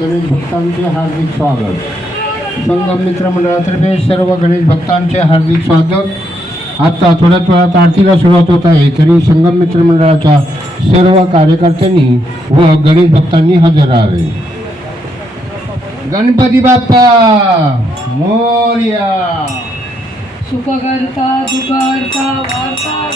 गणेश भक्तांचे हार्दिक स्वागत. संगम मित्र मंडळातर्फे सर्व गणेश भक्तांचे हार्दिक स्वागत. आता थोड्याच वेळात आरतीला सुरुवात होत आहे तरी संगम मित्र मंडळाच्या सर्व कार्यकर्त्यांनी व गणेश भक्तांनी हजर राहावे. गणपती बाप्पा मोर्या. सुखकर्ता सुखकर्ता वार्ता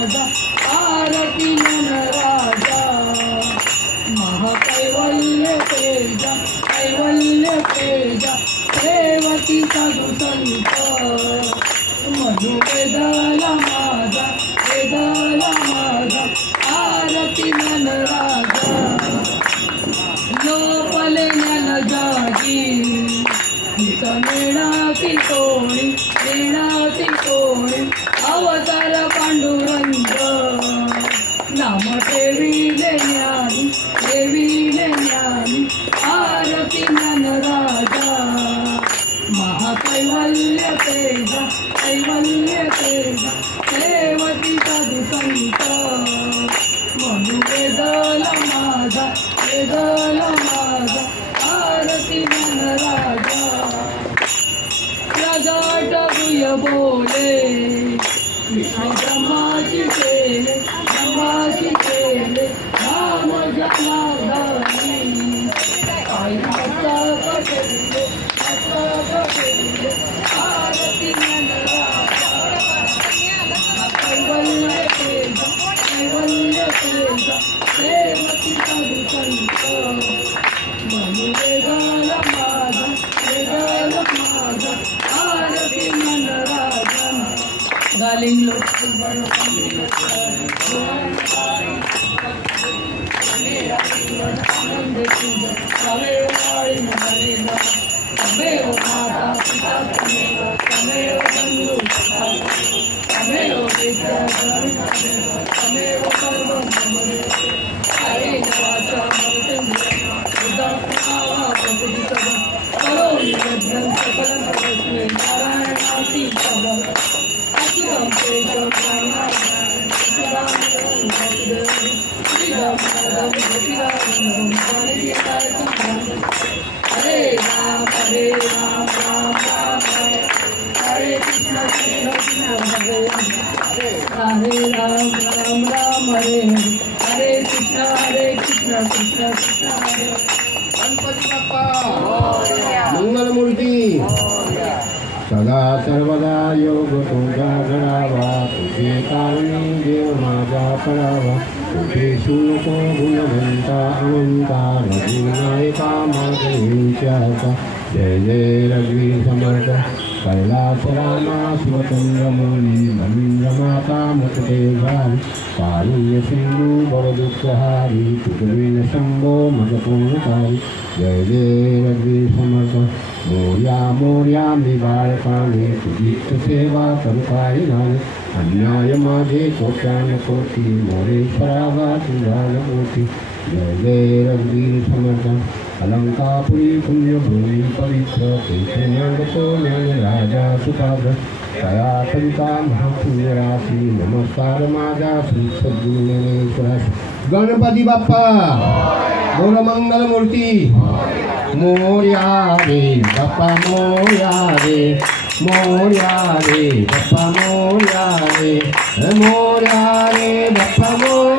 Alba. Bolle, Krishna Brahma. Calling লোক मंगलमूर्ती। सदा सर्वदा योग तुझा घडावा तुझे कारणी देव माझा पडावा तुझे शुल्को गुणवंता अनंता रघुनायका माझ्या जय जय रघुवीर समर्थ। कैलास रामा शिवचंद्र मुनी रवींद्र माता मतदेवारी कारुण्य सिंधू बरदुःखहारी तुझवीन शंभो मजपूर्णकारी जय जय रघुवीर समर्थ मोर्या मोर्या मी बाळकाने तुझी सेवा करुकारी नाही अन्याय माझे कोट्यान कोटी मोरेश्वरावा तुझा कोटी जय जय रघुवीर समर्थ अलंकापुरी पुण्यभूमी पवित्र केशनागतो ज्ञान राजा सुपात्र तया कविता महापुण्य राशी नमस्कार माझा श्री सद्गुरुज्ञानेश्वरास गणपती बाप्पा बोल मंगल मूर्ती मोर्या रे बाप्पा मोर्या रे मोर्या रे बाप्पा मोर्या रे हे मोर्या रे बाप्पा मोर्या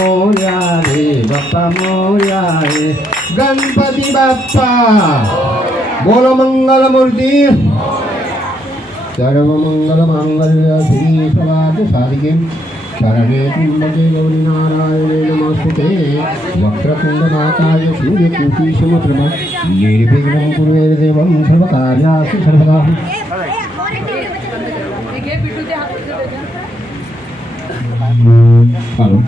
मोर्या रे बाप्पा मोर्या रे गणपती बाप्पा बोल मंगल मूर्ती सर्वमङ्गलमाङ्गल्य श्री सवाद साधिके शरणे त्र्यम्बके गौरी नारायणे नमस्ते वक्रतुण्डनाथाय सूर्यकोटिसमप्रभा निर्विघ्नं कुर्वे देवं सर्वकार्यासु सर्वदा घे पिटू ते हात हॅलो